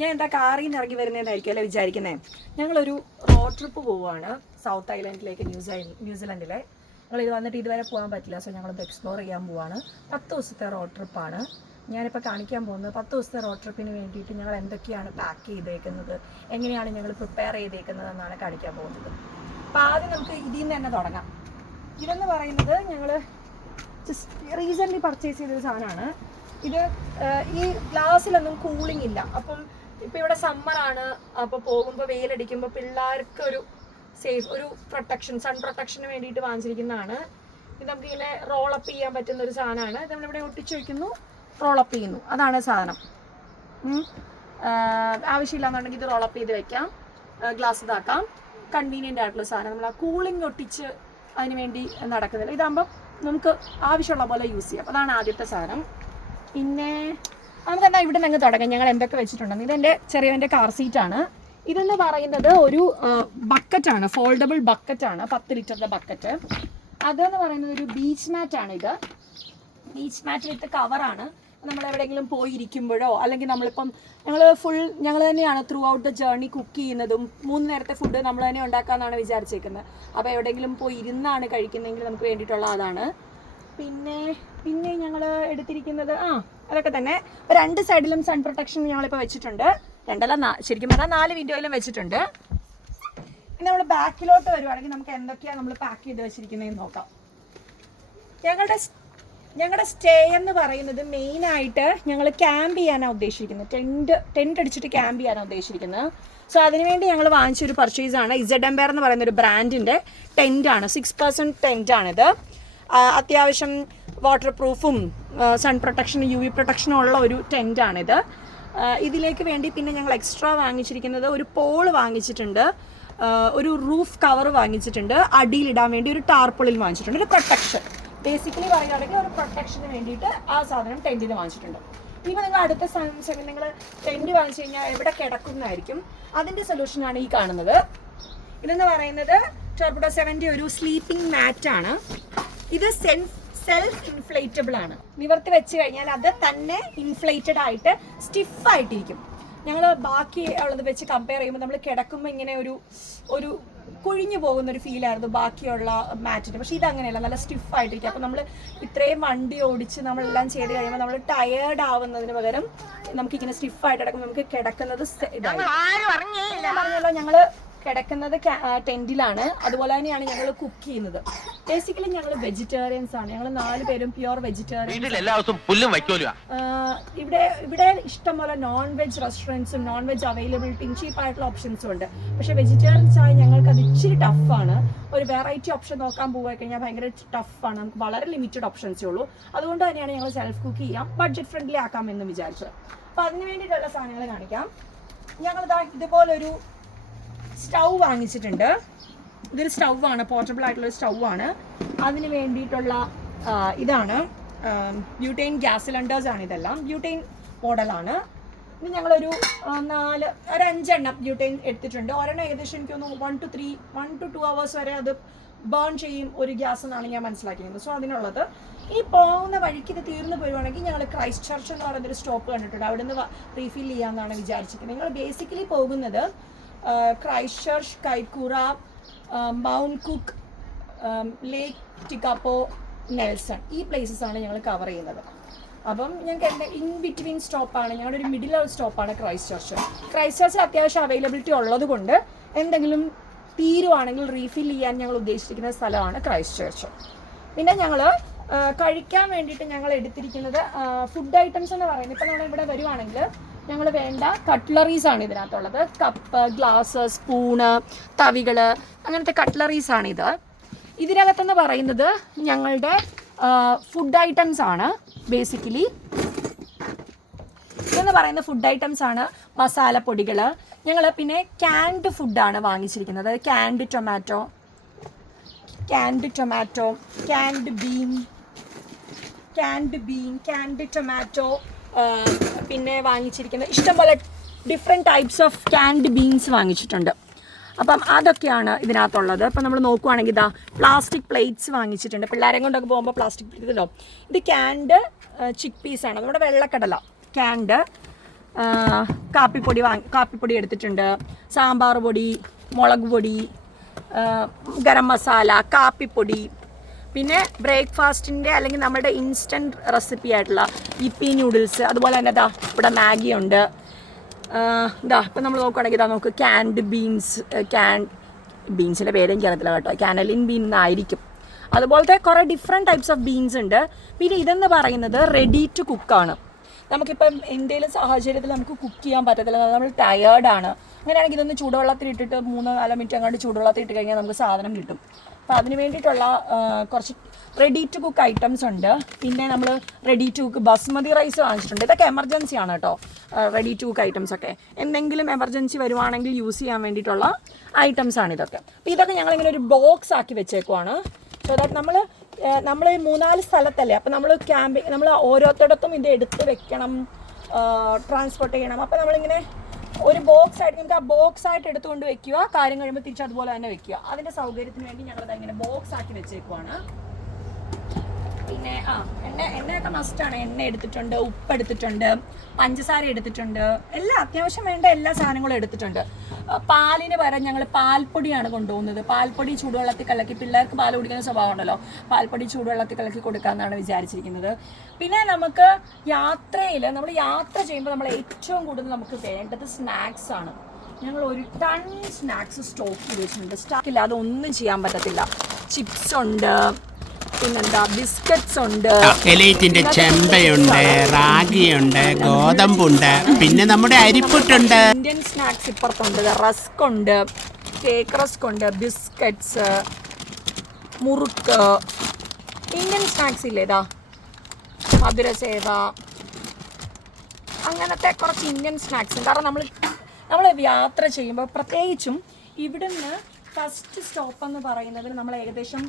ഞാൻ എന്താ കാറിൽ നിന്ന് ഇറങ്ങി വരുന്നതായിരിക്കും അല്ലേ വിചാരിക്കുന്നത്. ഞങ്ങളൊരു റോഡ് ട്രിപ്പ് പോവുകയാണ് സൗത്ത് ഐലൻഡിലേക്ക്, ന്യൂസിലൻഡിലെ. ഞങ്ങളിത് വന്നിട്ട് ഇതുവരെ പോകാൻ പറ്റില്ല. സോ ഞങ്ങളത് എക്സ്പ്ലോർ ചെയ്യാൻ പോവാണ്. 10 ദിവസത്തെ റോഡ് ട്രിപ്പാണ് ഞാനിപ്പോൾ കാണിക്കാൻ പോകുന്നത്. 10 ദിവസത്തെ റോഡ് ട്രിപ്പിന് വേണ്ടിയിട്ട് ഞങ്ങൾ എന്തൊക്കെയാണ് പാക്ക് ചെയ്തേക്കുന്നത്, എങ്ങനെയാണ് ഞങ്ങൾ പ്രിപ്പയർ ചെയ്തേക്കുന്നത് എന്നാണ് കാണിക്കാൻ പോകുന്നത്. അപ്പോൾ ആദ്യം നമുക്ക് ഇതിൽ നിന്ന് തന്നെ തുടങ്ങാം. ഇതെന്ന് പറയുന്നത് ഞങ്ങൾ ജസ്റ്റ് റീസെൻ്റ്ലി പർച്ചേസ് ചെയ്തൊരു സാധനമാണ്. ഇത് ഈ ഗ്ലാസ്സിലൊന്നും കൂളിംഗ് ഇല്ല. അപ്പം ഇപ്പം ഇവിടെ സമ്മറാണ്. അപ്പോൾ പോകുമ്പോൾ വെയിലടിക്കുമ്പോൾ പിള്ളേർക്ക് ഒരു സേഫ്, ഒരു പ്രൊട്ടക്ഷൻ, സൺ പ്രൊട്ടക്ഷന് വേണ്ടിയിട്ട് വാങ്ങിച്ചിരിക്കുന്നതാണ്. ഇത് നമുക്കിങ്ങനെ റോളപ്പ് ചെയ്യാൻ പറ്റുന്ന ഒരു സാധനമാണ്. ഇത് നമ്മളിവിടെ ഒട്ടിച്ച് വയ്ക്കുന്നു, റോളപ്പ് ചെയ്യുന്നു, അതാണ് സാധനം. ആവശ്യമില്ലാന്നുണ്ടെങ്കിൽ ഇത് റോളപ്പ് ചെയ്ത് വെക്കാം, ഗ്ലാസ് ഇതാക്കാം. കൺവീനിയൻ്റ് ആയിട്ടുള്ള സാധനം. നമ്മൾ ആ കൂളിംഗ് ഒട്ടിച്ച് അതിന് വേണ്ടി നടക്കുന്നില്ല. ഇതാകുമ്പം നമുക്ക് ആവശ്യമുള്ള പോലെ യൂസ് ചെയ്യാം. അതാണ് ആദ്യത്തെ സാധനം. പിന്നെ നമുക്ക് എന്നാൽ ഇവിടെ നിന്ന് തുടങ്ങാം. ഞങ്ങൾ എന്തൊക്കെ വെച്ചിട്ടുണ്ടെന്ന്. ഇതെൻ്റെ ചെറിയവൻ്റെ കാർ സീറ്റാണ്. ഇതെന്ന് പറയുന്നത് ഒരു ബക്കറ്റാണ്, ഫോൾഡബിൾ ബക്കറ്റാണ്, 10 ലിറ്ററിൻ്റെ ബക്കറ്റ്. അതെന്ന് പറയുന്നത് ഒരു ബീച്ച് മാറ്റാണ്. ഇത് ബീച്ച് മാറ്റ് വിത്ത് കവറാണ്. നമ്മൾ എവിടെയെങ്കിലും പോയിരിക്കുമ്പോഴോ അല്ലെങ്കിൽ നമ്മളിപ്പം ഞങ്ങൾ തന്നെയാണ് through out the journey cook ചെയ്യുന്നതും. 3 നേരത്തെ ഫുഡ് നമ്മൾ തന്നെ ഉണ്ടാക്കാമെന്നാണ് വിചാരിച്ചേക്കുന്നത്. അപ്പോൾ എവിടെയെങ്കിലും പോയി ഇരുന്നാണ് കഴിക്കുന്നതെങ്കിൽ നമുക്ക് വേണ്ടിയിട്ടുള്ള അതാണ്. പിന്നെ ഞങ്ങൾ എടുത്തിരിക്കുന്നത് അതൊക്കെ തന്നെ. 2 സൈഡിലും സൺ പ്രൊട്ടക്ഷൻ ഞങ്ങളിപ്പോൾ വെച്ചിട്ടുണ്ട്. 2 ശരിക്കും പറഞ്ഞാൽ 4 വിൻഡോയിലും വെച്ചിട്ടുണ്ട്. ഇനി നമ്മൾ ബാക്കിലോട്ട് വരുവാണെങ്കിൽ നമുക്ക് എന്തൊക്കെയാണ് നമ്മൾ പാക്ക് ചെയ്ത് വെച്ചിരിക്കുന്നതെന്ന് നോക്കാം. ഞങ്ങളുടെ സ്റ്റേ എന്ന് പറയുന്നത് മെയിനായിട്ട് ഞങ്ങൾ ക്യാമ്പ് ചെയ്യാനാണ് ഉദ്ദേശിക്കുന്നത്. ടെൻറ്റ് അടിച്ചിട്ട് ക്യാമ്പ് ചെയ്യാനാണ് ഉദ്ദേശിക്കുന്നത്. സോ അതിനുവേണ്ടി ഞങ്ങൾ വാങ്ങിച്ചൊരു പർച്ചേസാണ്. ഇസഡ് എംപയർ എന്ന് പറയുന്ന ഒരു ബ്രാൻഡിൻ്റെ ടെൻറ്റാണ്. 6% ടെൻറ്റാണിത്. അത്യാവശ്യം വാട്ടർ പ്രൂഫും സൺ പ്രൊട്ടക്ഷനും UV പ്രൊട്ടക്ഷനും ഉള്ള ഒരു ടെൻറ്റാണിത്. ഇതിലേക്ക് വേണ്ടി പിന്നെ ഞങ്ങൾ എക്സ്ട്രാ വാങ്ങിച്ചിരിക്കുന്നത് ഒരു പോള് വാങ്ങിച്ചിട്ടുണ്ട്, ഒരു റൂഫ് കവർ വാങ്ങിച്ചിട്ടുണ്ട്, അടിയിലിടാൻ വേണ്ടി ഒരു ടാർപ്പൊളിൽ വാങ്ങിച്ചിട്ടുണ്ട്, ഒരു പ്രൊട്ടക്ഷൻ. ബേസിക്കലി പറയുകയാണെങ്കിൽ ഒരു പ്രൊട്ടക്ഷന് വേണ്ടിയിട്ട് ആ സാധനം ടെൻറ്റിന് വാങ്ങിച്ചിട്ടുണ്ട്. ഇനിയിപ്പോൾ നിങ്ങൾ അടുത്ത സാധനം നിങ്ങൾ ടെൻറ്റ് വാങ്ങിച്ചു കഴിഞ്ഞാൽ എവിടെ കിടക്കുന്നതായിരിക്കും, അതിൻ്റെ സൊല്യൂഷനാണ് ഈ കാണുന്നത്. ഇതെന്ന് പറയുന്നത് ടോർപിഡോ 7ൻ്റെ ഒരു സ്ലീപ്പിംഗ് മാറ്റാണ്. ഇത് സെൽഫ് ഇൻഫ്ലേറ്റബിൾ ആണ്. നിവർത്തി വെച്ച് കഴിഞ്ഞാൽ അത് തന്നെ ഇൻഫ്ലേറ്റഡ് ആയിട്ട് സ്റ്റിഫായിട്ടിരിക്കും. ഞങ്ങൾ ബാക്കി ഉള്ളത് വെച്ച് കമ്പയർ ചെയ്യുമ്പോൾ നമ്മൾ കിടക്കുമ്പോൾ ഇങ്ങനെ ഒരു കുഴിഞ്ഞു പോകുന്നൊരു ഫീലായിരുന്നു ബാക്കിയുള്ള മാറ്റിന്. പക്ഷേ ഇതങ്ങനെയല്ല, നല്ല സ്റ്റിഫായിട്ടിരിക്കും. അപ്പോൾ നമ്മൾ ഇത്രയും വണ്ടി ഓടിച്ച് നമ്മളെല്ലാം ചെയ്ത് കഴിയുമ്പോൾ നമ്മൾ ടയേർഡ് ആവുന്നതിന് പകരം നമുക്കിങ്ങനെ സ്റ്റിഫായിട്ട് കിടക്കുമ്പോൾ നമുക്ക് കിടക്കുന്നത് പറഞ്ഞല്ലോ. ഞങ്ങൾ കിടക്കുന്നത് ടെൻറ്റിലാണ്. അതുപോലെ തന്നെയാണ് ഞങ്ങൾ കുക്ക് ചെയ്യുന്നത്. ബേസിക്കലി ഞങ്ങൾ വെജിറ്റേറിയൻസ് ആണ്. ഞങ്ങൾ 4 പേരും പ്യുവർ വെജിറ്റേറിയൻസ്. ഇവിടെ ഇഷ്ടംപോലെ നോൺ വെജ് റെസ്റ്റോറൻറ്റ്സും നോൺ വെജ് അവൈലബിലിറ്റിയും ചീപ്പായിട്ടുള്ള ഓപ്ഷൻസും ഉണ്ട്. പക്ഷേ വെജിറ്റേറിയൻസ് ആയി ഞങ്ങൾക്ക് അത് ഇച്ചിരി ടഫാണ്. ഒരു വെറൈറ്റി ഓപ്ഷൻ നോക്കാൻ പോയി കഴിഞ്ഞാൽ ഭയങ്കര ടഫാണ്. നമുക്ക് വളരെ ലിമിറ്റഡ് ഓപ്ഷൻസേ ഉള്ളൂ. അതുകൊണ്ട് തന്നെയാണ് ഞങ്ങൾ സെൽഫ് കുക്ക് ചെയ്യാം, ബഡ്ജറ്റ് ഫ്രണ്ട്ലി ആക്കാമെന്ന് വിചാരിച്ചത്. അപ്പോൾ അതിന് വേണ്ടിയിട്ടുള്ള സാധനങ്ങൾ കാണിക്കാം. ഞങ്ങളിതാ ഇതുപോലൊരു സ്റ്റൗ വാങ്ങിച്ചിട്ടുണ്ട്. ഇതൊരു സ്റ്റൗ ആണ്, പോർട്ടബിൾ ആയിട്ടുള്ളൊരു സ്റ്റൗ ആണ്. അതിന് വേണ്ടിയിട്ടുള്ള ഇതാണ് ബ്യൂട്ടൈൻ ഗ്യാസ് സിലിണ്ടേഴ്സാണ്. ഇതെല്ലാം ബ്യൂട്ടൈൻ മോഡലാണ്. ഇത് ഞങ്ങളൊരു 5 എണ്ണം ബ്യൂട്ടൈൻ എടുത്തിട്ടുണ്ട്. ഒരെണ്ണം ഏകദേശം എനിക്കൊന്ന് 1 to 2 hours വരെ അത് ബേൺ ചെയ്യും ഒരു ഗ്യാസ് എന്നാണ് ഞാൻ മനസ്സിലാക്കിയത്. സോ അതിനുള്ളത് ഈ പോകുന്ന വഴിക്ക് ഇത് തീർന്നു പോരുവാണെങ്കിൽ ഞങ്ങൾ ക്രൈസ്റ്റ് ചർച്ച് എന്ന് പറയുന്നൊരു സ്റ്റോപ്പ് കണ്ടിട്ടുണ്ട്. അവിടെ നിന്ന് റീഫിൽ ചെയ്യാമെന്നാണ് വിചാരിച്ചിരിക്കുന്നത്. നിങ്ങൾ ബേസിക്കലി പോകുന്നത് ക്രൈസ്റ്റ് ചർച്ച്, കൈക്കൂറ, മൗണ്ട് കുക്ക്, ലേക്ക് ടിക്കാപ്പോ, നെൽസൺ, ഈ പ്ലേസസ് ആണ് ഞങ്ങൾ കവർ ചെയ്യുന്നത്. അപ്പം ഞങ്ങൾക്ക് ഇൻ ബിറ്റ്വീൻ സ്റ്റോപ്പാണ്, ഞങ്ങളുടെ ഒരു മിഡിൽ സ്റ്റോപ്പാണ് ക്രൈസ്റ്റ് ചർച്ച്. ക്രൈസ്റ്റ് ചർച്ചിൽ അത്യാവശ്യം അവൈലബിലിറ്റി ഉള്ളത് കൊണ്ട് എന്തെങ്കിലും തീരുവാണെങ്കിൽ റീഫിൽ ചെയ്യാൻ ഞങ്ങൾ ഉദ്ദേശിച്ചിരിക്കുന്ന സ്ഥലമാണ് ക്രൈസ്റ്റ് ചർച്ച്. പിന്നെ ഞങ്ങൾ കഴിക്കാൻ വേണ്ടിയിട്ട് ഞങ്ങൾ എടുത്തിരിക്കുന്നത് ഫുഡ് ഐറ്റംസ് എന്ന് പറയുന്നത്, ഇപ്പം നമ്മൾ ഇവിടെ വരുവാണെങ്കിൽ ഞങ്ങൾ വേണ്ട കട്ട്ലറീസ് ആണ് ഇതിനകത്തുള്ളത്. കപ്പ്, ഗ്ലാസ്, സ്പൂണ്, തവികൾ, അങ്ങനത്തെ കട്ട്ലറീസാണിത്. ഇതിനകത്തെന്ന് പറയുന്നത് ഞങ്ങളുടെ ഫുഡ് ഐറ്റംസ് ആണ്. ബേസിക്കലി ഇതെന്ന് പറയുന്ന ഫുഡ് ഐറ്റംസ് ആണ്. മസാലപ്പൊടികൾ ഞങ്ങൾ പിന്നെ ക്യാൻഡ് ഫുഡാണ് വാങ്ങിച്ചിരിക്കുന്നത്. അതായത് ക്യാൻഡ് ടൊമാറ്റോ, ക്യാൻഡ് ബീൻ, ക്യാൻഡ് ടൊമാറ്റോ, പിന്നെ വാങ്ങിച്ചിരിക്കുന്നത് ഇഷ്ടംപോലെ ഡിഫറെൻറ്റ് ടൈപ്സ് ഓഫ് ക്യാൻഡ് ബീൻസ് വാങ്ങിച്ചിട്ടുണ്ട്. അപ്പം അതൊക്കെയാണ് ഇതിനകത്തുള്ളത്. അപ്പം നമ്മൾ നോക്കുവാണെങ്കിൽ ഇതാ പ്ലാസ്റ്റിക് പ്ലേറ്റ്സ് വാങ്ങിച്ചിട്ടുണ്ട്. പിള്ളേരെ കൊണ്ടൊക്കെ പോകുമ്പോൾ പ്ലാസ്റ്റിക് പ്ലേറ്റ്. ഇത് ക്യാൻഡ് ചിക്ക് പീസാണ്, നമ്മുടെ വെള്ളക്കടല ക്യാൻഡ്. കാപ്പിപ്പൊടി എടുത്തിട്ടുണ്ട്, സാമ്പാർ പൊടി, മുളക് പൊടി, ഗരം മസാല, കാപ്പിപ്പൊടി, പിന്നെ ബ്രേക്ക്ഫാസ്റ്റിൻ്റെ അല്ലെങ്കിൽ നമ്മുടെ ഇൻസ്റ്റൻറ്റ് റെസിപ്പി ആയിട്ടുള്ള ഇപ്പി നൂഡിൽസ്, അതുപോലെ തന്നെ ഇവിടെ മാഗി ഉണ്ട്. ഇപ്പം നമ്മൾ നോക്കുകയാണെങ്കിൽ നോക്ക് ക്യാൻഡ് ബീൻസിൻ്റെ പേര് എനിക്ക് അറിയത്തില്ല കേട്ടോ, കാനലിൻ ബീൻ എന്നായിരിക്കും. അതുപോലത്തെ കുറേ ഡിഫറെൻറ്റ് ടൈപ്സ് ഓഫ് ബീൻസ് ഉണ്ട്. പിന്നെ ഇതെന്ന് പറയുന്നത് റെഡി ടു കുക്കാണ്. നമുക്കിപ്പം എന്തെങ്കിലും സാഹചര്യത്തിൽ നമുക്ക് കുക്ക് ചെയ്യാൻ പറ്റത്തില്ല, നമ്മൾ ടയേർഡാണ്, അങ്ങനെയാണെങ്കിൽ ഇതൊന്ന് ചൂടുവെള്ളത്തിൽ ഇട്ടിട്ട് 3-4 മിനിറ്റ് അങ്ങോട്ട് ചൂടുവെള്ളത്തിൽ ഇട്ട് കഴിഞ്ഞാൽ നമുക്ക് സാധനം കിട്ടും. അപ്പോൾ അതിന് വേണ്ടിയിട്ടുള്ള കുറച്ച് റെഡി ടു കുക്ക് ഐറ്റംസ് ഉണ്ട്. പിന്നെ നമ്മൾ ready to cook basmati rice വാങ്ങിച്ചിട്ടുണ്ട്. ഇതൊക്കെ എമർജൻസി ആണ് കേട്ടോ, റെഡി ടു കുക്ക് ഐറ്റംസ് ഒക്കെ. എന്തെങ്കിലും എമർജൻസി വരുവാണെങ്കിൽ യൂസ് ചെയ്യാൻ വേണ്ടിയിട്ടുള്ള ഐറ്റംസ് ആണ് ഇതൊക്കെ. അപ്പോൾ ഇതൊക്കെ ഞങ്ങളിങ്ങനെ ഒരു ബോക്സ് ആക്കി വെച്ചേക്കുവാണ്. സോ ദാറ്റ് നമ്മൾ 3-4 സ്ഥലത്തല്ലേ, അപ്പോൾ നമ്മൾ ഓരോരുത്തടത്തും ഇത് എടുത്ത് വെക്കണം, ട്രാൻസ്പോർട്ട് ചെയ്യണം. അപ്പോൾ നമ്മളിങ്ങനെ ഒരു ബോക്സ് ആയിട്ട് നമുക്ക് ആ ബോക്സ് ആയിട്ട് എടുത്തുകൊണ്ട് വെക്കുക, കാര്യം കഴിയുമ്പോൾ തിരിച്ച് അതുപോലെ തന്നെ വെക്കുക. അതിൻ്റെ സൗകര്യത്തിന് വേണ്ടി ഞങ്ങളത് ഇങ്ങനെ ബോക്സ് ആക്കി വെച്ചേക്കുവാണ്. പിന്നെ എണ്ണയൊക്കെ മസ്റ്റാണ്. എണ്ണ എടുത്തിട്ടുണ്ട്, ഉപ്പ് എടുത്തിട്ടുണ്ട്, പഞ്ചസാര എടുത്തിട്ടുണ്ട്, എല്ലാം അത്യാവശ്യം വേണ്ട എല്ലാ സാധനങ്ങളും എടുത്തിട്ടുണ്ട്. പാലിന് പകരം ഞങ്ങൾ പാൽപ്പൊടിയാണ് കൊണ്ടുപോകുന്നത്. പാൽപ്പൊടി ചൂടുവെള്ളത്തിൽ കലക്കി, പിള്ളേർക്ക് പാൽ കുടിക്കുന്ന സ്വഭാവം ഉണ്ടല്ലോ, പാൽപ്പൊടി ചൂടുവെള്ളത്തിൽ കലക്കി കൊടുക്കാമെന്നാണ് വിചാരിച്ചിരിക്കുന്നത്. പിന്നെ നമുക്ക് നമ്മൾ യാത്ര ചെയ്യുമ്പോൾ നമ്മൾ ഏറ്റവും കൂടുതൽ നമുക്ക് വേണ്ടത് സ്നാക്സ് ആണ്. ഞങ്ങൾ 1 ടൺ സ്നാക്സ് സ്റ്റോക്ക് ചെയ്ത് വെച്ചിട്ടുണ്ട്. സ്റ്റോക്കില്ല അതൊന്നും ചെയ്യാൻ പറ്റത്തില്ല. ചിപ്സ് ഉണ്ട്, പിന്നെന്താ ബിസ്ക്കറ്റ്സ് ഉണ്ട്, ചോക്ലേറ്റിന്റെ ചെമ്പയുണ്ട്, റാഗിയുണ്ട്, ഗോതമ്പുണ്ട്, പിന്നെ നമ്മുടെ അരിപ്പുട്ടുണ്ട്. ഇന്ത്യൻ സ്നാക്സ് ഇപ്പുറത്തുണ്ട്, റസ്ക് ഉണ്ട്, കേക്ക് റസ്ക് ഉണ്ട്, ബിസ്ക്കറ്റ്സ്, മുറുക്ക്, ഇന്ത്യൻ സ്നാക്സ് ഇല്ലേ, മധുരസേവ, അങ്ങനത്തെ കുറച്ച് ഇന്ത്യൻ സ്നാക്സ്. കാരണം നമ്മൾ യാത്ര ചെയ്യുമ്പോൾ പ്രത്യേകിച്ചും ഇവിടുന്ന് ഫസ്റ്റ് സ്റ്റോപ്പ് എന്ന് പറയുന്നത് നമ്മൾ ഏകദേശം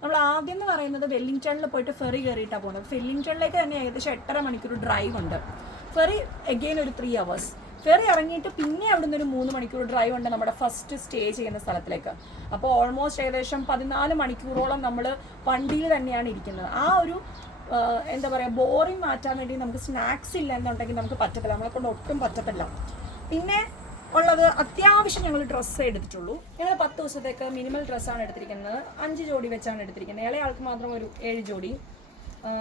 നമ്മൾ ആദ്യം എന്ന് പറയുന്നത് വെല്ലിംഗ്ടണിൽ പോയിട്ട് ഫെറി കയറിയിട്ടാണ് പോകുന്നത്. വെല്ലിംഗ്ടണിലേക്ക് തന്നെ ഏകദേശം 8.5 മണിക്കൂർ ഡ്രൈവ് ഉണ്ട്. ഫെറി എഗെയിൻ ഒരു 3 hours. ഫെറി ഇറങ്ങിയിട്ട് പിന്നെ അവിടെ നിന്ന് ഒരു 3 മണിക്കൂർ ഡ്രൈവ് ഉണ്ട് നമ്മുടെ ഫസ്റ്റ് സ്റ്റേ ചെയ്യുന്ന സ്ഥലത്തിലേക്ക്. അപ്പോൾ ഓൾമോസ്റ്റ് ഏകദേശം 14 മണിക്കൂറോളം നമ്മൾ വണ്ടിയിൽ തന്നെയാണ് ഇരിക്കുന്നത്. ആ ഒരു എന്താ പറയുക, ബോറിംഗ് മാറ്റാൻ വേണ്ടി നമുക്ക് സ്നാക്സ് ഇല്ല എന്നുണ്ടെങ്കിൽ നമുക്ക് പറ്റത്തില്ല, നമ്മളെ കൊണ്ട് ഒട്ടും പറ്റത്തില്ല. പിന്നെ ഉള്ളത് അത്യാവശ്യം ഞങ്ങൾ ഡ്രസ്സ് എടുത്തിട്ടുള്ളൂ. ഞങ്ങൾ 10 ദിവസത്തേക്ക് മിനിമൽ ഡ്രസ്സാണ് എടുത്തിരിക്കുന്നത്. 5 ജോഡി വെച്ചാണ് എടുത്തിരിക്കുന്നത്. ഇളയ ആൾക്ക് മാത്രം ഒരു 7 ജോഡി.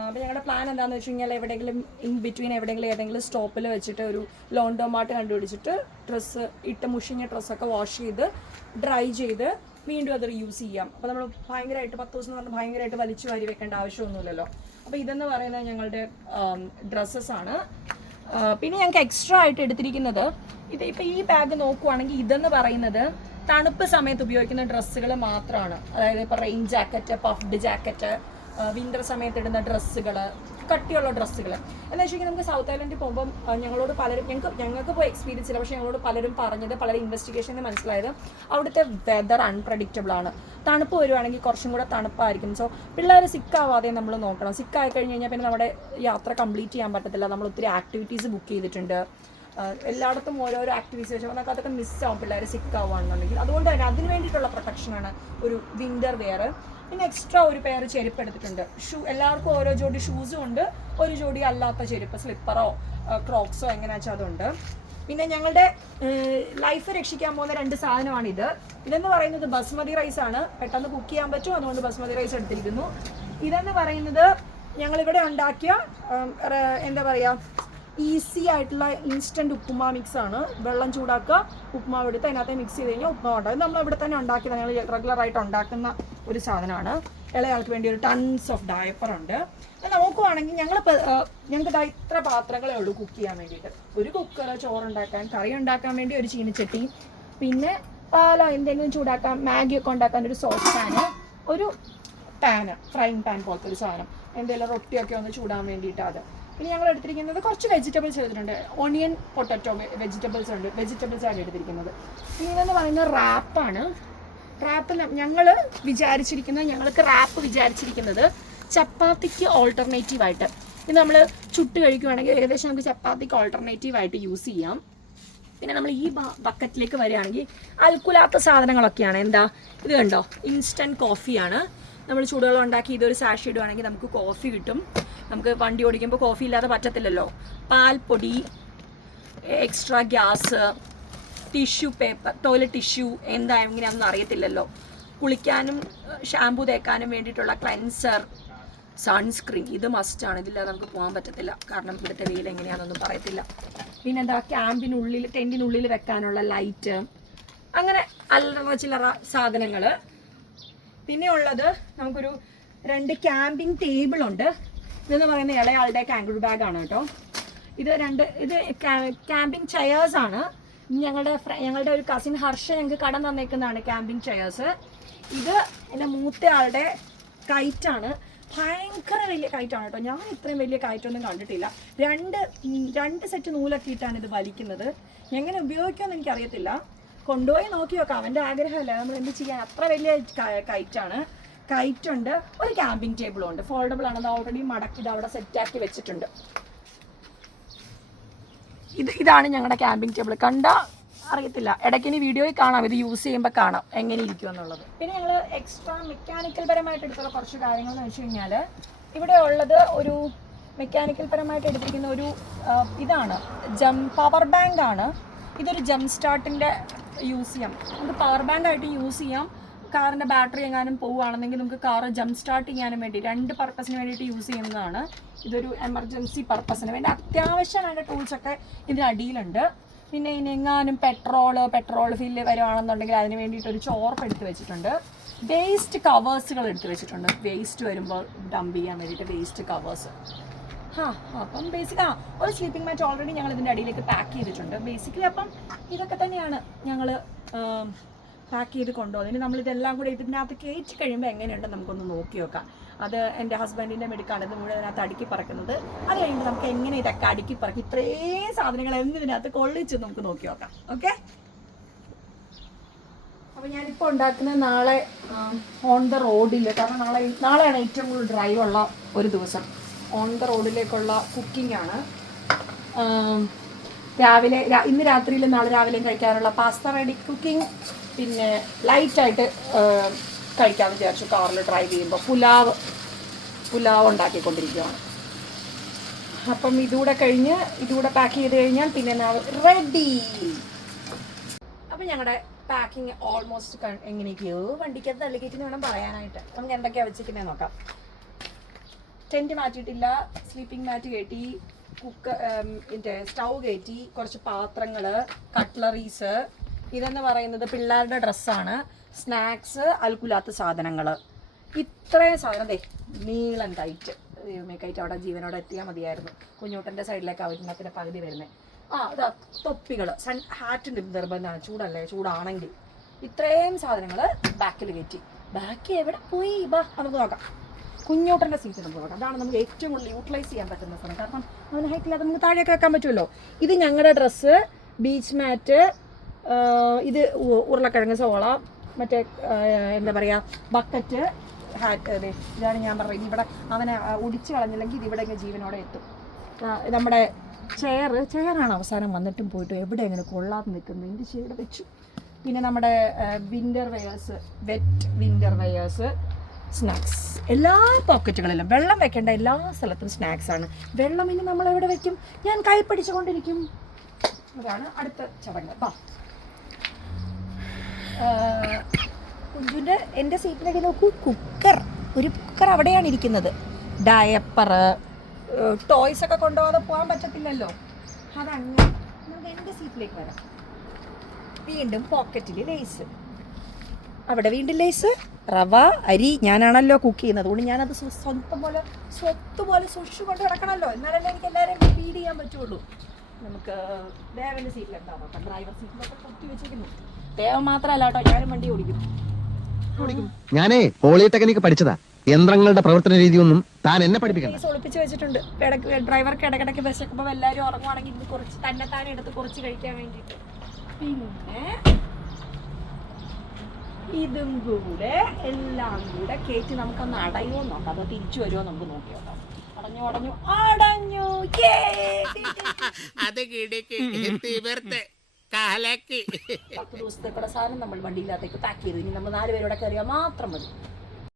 അപ്പോൾ ഞങ്ങളുടെ പ്ലാൻ എന്താണെന്ന് വെച്ച് കഴിഞ്ഞാൽ എവിടെയെങ്കിലും ഇൻ ബിറ്റ്വീൻ ഏതെങ്കിലും സ്റ്റോപ്പിൽ വെച്ചിട്ട് ഒരു ലോണ്ടോമാർട്ട് കണ്ടുപിടിച്ചിട്ട് മുഷിഞ്ഞ ഡ്രസ്സൊക്കെ വാഷ് ചെയ്ത് ഡ്രൈ ചെയ്ത് വീണ്ടും അത് യൂസ് ചെയ്യാം. അപ്പോൾ നമ്മൾ ഭയങ്കരമായിട്ട് 10 ദിവസം എന്ന് പറഞ്ഞാൽ ഭയങ്കരമായിട്ട് വലിച്ചു വാരി വെക്കേണ്ട ആവശ്യമൊന്നുമില്ലല്ലോ. അപ്പോൾ ഇതെന്ന് പറയുന്നത് ഞങ്ങളുടെ ഡ്രസ്സസ്സാണ്. പിന്നെ ഞങ്ങൾക്ക് എക്സ്ട്രാ ആയിട്ട് എടുത്തിരിക്കുന്നത് ഇപ്പോൾ ഈ ബാഗ് നോക്കുവാണെങ്കിൽ ഇതെന്ന് പറയുന്നത് തണുപ്പ് സമയത്ത് ഉപയോഗിക്കുന്ന ഡ്രസ്സുകൾ മാത്രമാണ്. അതായത് ഇപ്പോൾ rain jacket, puffed jacket, winter സമയത്ത് ഇടുന്ന ഡ്രസ്സുകൾ, കട്ടിയുള്ള ഡ്രസ്സുകൾ. എന്ന് വെച്ചിട്ടുണ്ടെങ്കിൽ നമുക്ക് സൗത്ത് ഐലൻഡിൽ പോകുമ്പം ഞങ്ങളോട് പലരും ഞങ്ങൾക്ക് പോയി എക്സ്പീരിയൻസ് ഇല്ല, പക്ഷേ ഞങ്ങളോട് പലരും പലരും ഇൻവെസ്റ്റിഗേഷനിൽ മനസ്സിലായത് അവിടുത്തെ വെതർ അൺപ്രഡിക്റ്റബിൾ ആണ്. തണുപ്പ് വരുവാണെങ്കിൽ കുറച്ചും കൂടെ തണുപ്പായിരിക്കും. സോ പിള്ളേർ സിക്കാവാതെ നമ്മൾ നോക്കണം. സിക്കായി കഴിഞ്ഞ് കഴിഞ്ഞാൽ പിന്നെ നമ്മുടെ യാത്ര കംപ്ലീറ്റ് ചെയ്യാൻ പറ്റത്തില്ല. നമ്മൾ ഒത്തിരി ആക്ടിവിറ്റീസ് ബുക്ക് ചെയ്തിട്ടുണ്ട്. എല്ലായിടത്തും ഓരോരോ ആക്ടിവിറ്റീസ് വെച്ചാൽ നമുക്ക് അതൊക്കെ മിസ്സാവും പിള്ളേർ സിക്കാവുകയാണെന്നുണ്ടെങ്കിൽ. അതുകൊണ്ട് തന്നെ അതിന് വേണ്ടിയിട്ടുള്ള പ്രൊട്ടക്ഷനാണ് ഒരു വിൻ്റർ വെയർ. പിന്നെ എക്സ്ട്രാ ഒരു പെയർ ചെരുപ്പ് എടുത്തിട്ടുണ്ട്. എല്ലാവർക്കും ഓരോ ജോഡി ഷൂസും ഉണ്ട്, ഒരു ജോഡി അല്ലാത്ത ചെരുപ്പ്, സ്ലിപ്പറോ ക്രോക്സോ എങ്ങനെയാ വെച്ചാൽ അതുണ്ട്. പിന്നെ ഞങ്ങളുടെ ലൈഫ് രക്ഷിക്കാൻ പോകുന്ന 2 സാധനമാണിത്. ഇതെന്ന് പറയുന്നത് ബസ്മതി റൈസാണ്. പെട്ടെന്ന് കുക്ക് ചെയ്യാൻ പറ്റും, അതുകൊണ്ട് ബസ്മതി റൈസ് എടുത്തിരിക്കുന്നു. ഇതെന്ന് പറയുന്നത് ഞങ്ങളിവിടെ ഉണ്ടാക്കിയ എന്താ പറയുക, ഈസി ആയിട്ടുള്ള ഇൻസ്റ്റൻറ്റ് ഉപ്പുമാ മിക്സ് ആണ്. വെള്ളം ചൂടാക്കുക, ഉപ്പുമാവ് എടുത്ത് അതിനകത്ത് മിക്സ് ചെയ്ത് കഴിഞ്ഞാൽ ഉപ്പുമാവ് ഉണ്ടാകും. നമ്മൾ ഇവിടെ തന്നെ ഉണ്ടാക്കിയത്, ഞങ്ങൾ റെഗുലറായിട്ട് ഉണ്ടാക്കുന്ന ഒരു സാധനമാണ്. ഇളയാൾക്ക് വേണ്ടി ഒരു ടൺസ് ഓഫ് ഡയപ്പറുണ്ട്. നോക്കുവാണെങ്കിൽ ഞങ്ങൾക്ക് ഇത്ര പാത്രങ്ങളേ ഉള്ളൂ കുക്ക് ചെയ്യാൻ വേണ്ടിയിട്ട്. ഒരു കുക്കർ, ചോറുണ്ടാക്കാൻ, കറി ഉണ്ടാക്കാൻ വേണ്ടി ഒരു ചീനിച്ചട്ടി, പിന്നെ പാലോ എന്തെങ്കിലും ചൂടാക്കാൻ, മാഗിയൊക്കെ ഉണ്ടാക്കാൻ ഒരു സോസ് പാന്, ഒരു പാന്, ഫ്രൈങ് പാൻ പോലത്തെ ഒരു സാധനം, എന്തെങ്കിലും റൊട്ടിയൊക്കെ ഒന്ന് ചൂടാൻ വേണ്ടിയിട്ട് അത്. പിന്നെ ഞങ്ങൾ എടുത്തിരിക്കുന്നത് കുറച്ച് വെജിറ്റബിൾസ് എടുത്തിട്ടുണ്ട്. ഓണിയൻ, പൊട്ടറ്റോ, വെജിറ്റബിൾസ് ആണ് എടുത്തിരിക്കുന്നത്. പിന്നെ ഇതെന്ന് പറയുന്നത് റാപ്പാണ്. റാപ്പ് ഞങ്ങൾക്ക് റാപ്പ് വിചാരിച്ചിരിക്കുന്നത് ചപ്പാത്തിക്ക് ഓൾട്ടർനേറ്റീവായിട്ട്. ഇത് നമ്മൾ ചുട്ട് കഴിക്കുകയാണെങ്കിൽ ഏകദേശം നമുക്ക് ചപ്പാത്തിക്ക് ഓൾട്ടർനേറ്റീവായിട്ട് യൂസ് ചെയ്യാം. പിന്നെ നമ്മൾ ഈ ബക്കറ്റിലേക്ക് വരികയാണെങ്കിൽ അൽക്കുലാത്ത സാധനങ്ങളൊക്കെയാണ്. എന്താ ഇത് കണ്ടോ, ഇൻസ്റ്റൻറ്റ് കോഫിയാണ്. നമ്മൾ ചൂടുവെള്ളം ഉണ്ടാക്കി ഇതൊരു സാഷി ഇടുവാണെങ്കിൽ നമുക്ക് കോഫി കിട്ടും. നമുക്ക് വണ്ടി ഓടിക്കുമ്പോൾ കോഫി ഇല്ലാതെ പറ്റത്തില്ലല്ലോ. പാൽപ്പൊടി, extra gas, tissue paper, toilet tissue എന്തായാലും ഇങ്ങനെയാണെന്ന് അറിയത്തില്ലല്ലോ. കുളിക്കാനും ഷാമ്പു തേക്കാനും വേണ്ടിയിട്ടുള്ള ക്ലെൻസർ, സൺസ്ക്രീൻ, ഇത് മസ്റ്റാണ്. ഇതില്ലാതെ നമുക്ക് പോകാൻ പറ്റത്തില്ല. കാരണം ഇവിടുത്തെ വെയിൽ എങ്ങനെയാണെന്നൊന്നും പറയത്തില്ല. പിന്നെന്താ, ക്യാമ്പിനുള്ളിൽ ടെൻറ്റിനുള്ളിൽ വെക്കാനുള്ള ലൈറ്റ്, അങ്ങനെ അല്ലറ ചില്ലറ സാധനങ്ങൾ. പിന്നെ ഉള്ളത് നമുക്കൊരു 2 ക്യാമ്പിംഗ് ടേബിളുണ്ട്. ഇതെന്ന് പറയുന്ന ഇളയാളുടെ കാംഗറൂ ബാഗാണ് കേട്ടോ. ഇത് ക്യാമ്പിംഗ് ചെയേഴ്സാണ്. ഞങ്ങളുടെ ഒരു കസിൻ ഹർഷ ഞങ്ങൾക്ക് കടം തന്നേക്കുന്നതാണ് ക്യാമ്പിംഗ് ചെയേഴ്സ്. ഇത് എൻ്റെ മൂത്ത ആളുടെ കൈറ്റാണ്. ഭയങ്കര വലിയ കയറ്റാണ് കേട്ടോ. ഞാൻ ഇത്രയും വലിയ കയറ്റൊന്നും കണ്ടിട്ടില്ല. രണ്ട് സെറ്റ് നൂലൊക്കെ ഇട്ടാണ് ഇത് വലിക്കുന്നത്. എങ്ങനെ ഉപയോഗിക്കുമെന്ന് എനിക്കറിയത്തില്ല. കൊണ്ടുപോയി നോക്കി നോക്കാം. അവൻ്റെ ആഗ്രഹമല്ല, നമ്മൾ എന്ത് ചെയ്യാൻ. അത്ര വലിയ കയറ്റാണ്. കയറ്റുണ്ട്, ഒരു ക്യാമ്പിംഗ് ടേബിളും ഉണ്ട്. ഫോൾഡബിൾ ആണ്. അത് ഓൾറെഡി മടക്കി ഇത് അവിടെ സെറ്റാക്കി വെച്ചിട്ടുണ്ട്. ഇതാണ് ഞങ്ങളുടെ ക്യാമ്പിംഗ് ടേബിൾ. കണ്ടാൽ അറിയത്തില്ല, ഇടയ്ക്കിനി വീഡിയോയിൽ കാണാം, ഇത് യൂസ് ചെയ്യുമ്പോൾ കാണാം എങ്ങനെ ഇരിക്കും എന്നുള്ളത്. പിന്നെ ഞങ്ങൾ എക്സ്ട്രാ മെക്കാനിക്കൽ പരമായിട്ട് എടുത്തുള്ള കുറച്ച് കാര്യങ്ങൾ എന്ന് വെച്ച് കഴിഞ്ഞാൽ, ഇവിടെ ഉള്ളത് ഒരു മെക്കാനിക്കൽ പരമായിട്ട് എടുത്തിരിക്കുന്ന ഒരു ഇതാണ് പവർ ബാങ്ക് ആണ്. ഇതൊരു ജംപ് സ്റ്റാർട്ടിൻ്റെ യൂസ് ചെയ്യാം. നമുക്ക് പവർ ബാങ്ക് ആയിട്ട് യൂസ് ചെയ്യാം. കാറിൻ്റെ ബാറ്ററി എങ്ങാനും പോവുകയാണെന്നെങ്കിൽ നമുക്ക് കാറ് ജംപ് സ്റ്റാർട്ട് ചെയ്യാനും വേണ്ടി 2 പർപ്പസിന് വേണ്ടിയിട്ട് യൂസ് ചെയ്യുന്നതാണ്. ഇതൊരു എമർജൻസി പർപ്പസിന് വേണ്ടി അത്യാവശ്യമായ ടൂൾസൊക്കെ ഇതിനടിയിലുണ്ട്. പിന്നെ ഇനെങ്ങാനും പെട്രോൾ ഫില്ല് വരുവാണെന്നുണ്ടെങ്കിൽ അതിന് വേണ്ടിയിട്ടൊരു ചോർപ്പ് എടുത്ത് വെച്ചിട്ടുണ്ട്. വേസ്റ്റ് കവേഴ്സുകൾ എടുത്ത് വെച്ചിട്ടുണ്ട്. വേസ്റ്റ് വരുമ്പോൾ ഡംപ് ചെയ്യാൻ വേണ്ടിയിട്ട് വേസ്റ്റ് കവേഴ്സ്. അപ്പം ഒരു സ്ലീപ്പിംഗ് മാറ്റ് ഓൾറെഡി ഞങ്ങൾ ഇതിൻ്റെ അടിയിലേക്ക് പാക്ക് ചെയ്തിട്ടുണ്ട്. ബേസിക്കലി അപ്പം ഇതൊക്കെ തന്നെയാണ് ഞങ്ങൾ പാക്ക് ചെയ്ത് കൊണ്ടുപോകുന്നത്. ഇനി നമ്മളിതെല്ലാം കൂടെ ഇതിനകത്ത് കയറ്റി കഴിയുമ്പോൾ എങ്ങനെയുണ്ടെന്ന് നമുക്കൊന്ന് നോക്കി നോക്കാം. അത് എൻ്റെ ഹസ്ബൻഡിൻ്റെ മെടുക്കാണ് ഇത് മുഴുവൻ ഇതിനകത്ത് അടുക്കി പറക്കുന്നത്. അത് കഴിയുമ്പോൾ നമുക്ക് എങ്ങനെ ഇതൊക്കെ അടുക്കി പറക്കി ഇത്രയും സാധനങ്ങൾ ഇതിനകത്ത് കൊള്ളിച്ച് നമുക്ക് നോക്കി നോക്കാം. ഓക്കെ, അപ്പോൾ ഞാനിപ്പോൾ ഉണ്ടാക്കുന്നത് നാളെ ഓൺ ദ റോഡിൽ, കാരണം നാളെയാണ് ഏറ്റവും കൂടുതൽ ഡ്രൈവ് ഉള്ള ഒരു ദിവസം. ഓൺ ദ റോഡിലേക്കുള്ള കുക്കിംഗ് ആണ്. രാവിലെ ഇന്ന് രാത്രിയിൽ നാളെ രാവിലെയും കഴിക്കാനുള്ള പാസ്ത റെഡി കുക്കിംഗ്. പിന്നെ ലൈറ്റായിട്ട് കഴിക്കാമെന്ന് വിചാരിച്ചു. കാറിൽ ഡ്രൈവ് ചെയ്യുമ്പോൾ പുലാവ് ഉണ്ടാക്കിക്കൊണ്ടിരിക്കുകയാണ്. അപ്പം ഇതുകൂടെ പാക്ക് ചെയ്ത് കഴിഞ്ഞാൽ പിന്നെ റെഡി. അപ്പം ഞങ്ങളുടെ പാക്കിങ് ഓൾമോസ്റ്റ് എങ്ങനെയൊക്കെയോ വണ്ടിക്കകത്ത് തള്ളിക്കയറ്റിന്ന് വേണം പറയാനായിട്ട്. നമുക്ക് എന്തൊക്കെയാണ് വെച്ചിരിക്കുന്നത് നോക്കാം. ടെൻറ്റ് മാറ്റിയിട്ടില്ല, സ്ലീപ്പിംഗ് മാറ്റ് കയറ്റി, സ്റ്റൗ കയറ്റി, കുറച്ച് പാത്രങ്ങൾ, കട്ട്ലറീസ്. ഇതെന്ന് പറയുന്നത് പിള്ളേരുടെ ഡ്രസ്സാണ്. സ്നാക്സ്, അൽക്കുലാത്ത സാധനങ്ങൾ. ഇത്രയും സാധനം നീളം കയറ്റ് അവിടെ ജീവനോടെ എത്തിയാൽ മതിയായിരുന്നു. കുഞ്ഞൂട്ടൻ്റെ സൈഡിലേക്ക് അവരിനകത്തിൻ്റെ പകുതി വരുന്നത്. ഇതാ തൊപ്പികൾ, ഹാറ്റും നിർബന്ധമാണ്. ചൂടാണെങ്കിൽ ഇത്രയും സാധനങ്ങൾ ബാക്കിൽ കയറ്റി. ബാക്കി എവിടെ പോയി നമുക്ക് നോക്കാം. കുഞ്ഞൂട്ടൻ്റെ സീറ്റ് നമുക്ക് നോക്കാം. അതാണ് നമുക്ക് ഏറ്റവും കൂടുതൽ യൂട്ടിലൈസ് ചെയ്യാൻ പറ്റുന്ന സ്ഥലം. കാരണം അവന് ഹൈറ്റില്ലാതെ നമുക്ക് താഴെയൊക്കെ വെക്കാൻ പറ്റുമല്ലോ. ഇത് ഞങ്ങളുടെ ഡ്രസ്സ്, ബീച്ച് മാറ്റ്, ഇത് ഉരുളക്കിഴങ്ങ് സോള, മറ്റേ എന്താ പറയുക ബക്കറ്റ്, ഹാറ്റ്. ഇതാണ് ഞാൻ പറയുന്നത്. ഇവിടെ അവനെ ഒടിച്ച് കളഞ്ഞില്ലെങ്കിൽ ഇത് ഇവിടെ ജീവനോടെ എത്തും. നമ്മുടെ ചെയറാണ് അവസാനം വന്നിട്ടും പോയിട്ടും എവിടെ എങ്ങനെ കൊള്ളാതെ നിൽക്കുന്നത്. എൻ്റെ ഷെയ്ഡ് വെച്ചു. പിന്നെ നമ്മുടെ winter wears, wet winter wears, snacks. എല്ലാ പോക്കറ്റുകളിലും വെള്ളം വെക്കേണ്ട എല്ലാ സ്ഥലത്തും സ്നാക്സാണ്. വെള്ളം ഇനി നമ്മൾ എവിടെ വെക്കും? ഞാൻ കൈ പിടിച്ചുകൊണ്ടിരിക്കും. അതാണ് അടുത്ത ചടങ്ങ്. കുഞ്ചുൻ്റെ എൻ്റെ സീറ്റിനടി നോക്കൂ, ഒരു കുക്കർ അവിടെയാണ് ഇരിക്കുന്നത്. ഡയപ്പർ, ടോയ്സ് ഒക്കെ കൊണ്ടുപോകാതെ പോകാൻ പറ്റത്തില്ലല്ലോ. അതങ്ങനെ നമുക്ക് എൻ്റെ സീറ്റിലേക്ക് വരാം. വീണ്ടും പോക്കറ്റിൽ ലേസ്, അവിടെ വീണ്ടും ലേസ്, റവ, അരി. ഞാനാണല്ലോ കുക്ക് ചെയ്യുന്നത്, അതുകൊണ്ട് ഞാനത് സ്വത്ത് പോലെ സൂക്ഷിച്ചു കൊണ്ട് കിടക്കണമല്ലോ. എന്നാലല്ലേ എനിക്ക് എല്ലാവരെയും ഫീഡ് ചെയ്യാൻ പറ്റുള്ളൂ. നമുക്ക് ദേവൻ്റെ സീറ്റിലെന്താ നോക്കാം. ഡ്രൈവർ സീറ്റിലൊക്കെ കുത്തി വെച്ചിരിക്കുന്നു. ദേവൻ മാത്രമല്ല കേട്ടോ, ഞാനും വണ്ടി ഓടിക്കും. ഞാനേ പോളിടെക്നിക് പഠിച്ചതാ. യന്ത്രങ്ങളുടെ പ്രവർത്തന രീതിയൊന്നും താൻ എന്നെ പഠിപ്പിക്കണം. ഒളിപ്പിച്ച് വെച്ചിട്ടുണ്ട്. ഡ്രൈവർക്ക് ഇടയ്ക്കിടയ്ക്ക് വിശക്കുമ്പോൾ എല്ലാവരും ഉറങ്ങുവാണെങ്കിൽ ഇത് കുറച്ച് തന്നെത്താനെ എടുത്ത് കുറച്ച് കഴിക്കാൻ വേണ്ടിയിട്ട്. പിന്നെ ഇതും കൂടെ എല്ലാം കൂടെ കയറ്റി നമുക്കൊന്ന് അടയുമോ നോക്കാം. അത് തിരിച്ചു വരുമോ നമുക്ക് നോക്കി നോക്കാം. അടഞ്ഞു. അത് കിടക്ക് 10 ദിവസത്തേക്കുള്ള സാധനം നമ്മൾ വണ്ടിയില്ലാത്തേക്ക് പാക്ക് ചെയ്തു. ഇനി നമ്മൾ 4 പേരോടെ കയറിയാൽ മാത്രം മതി.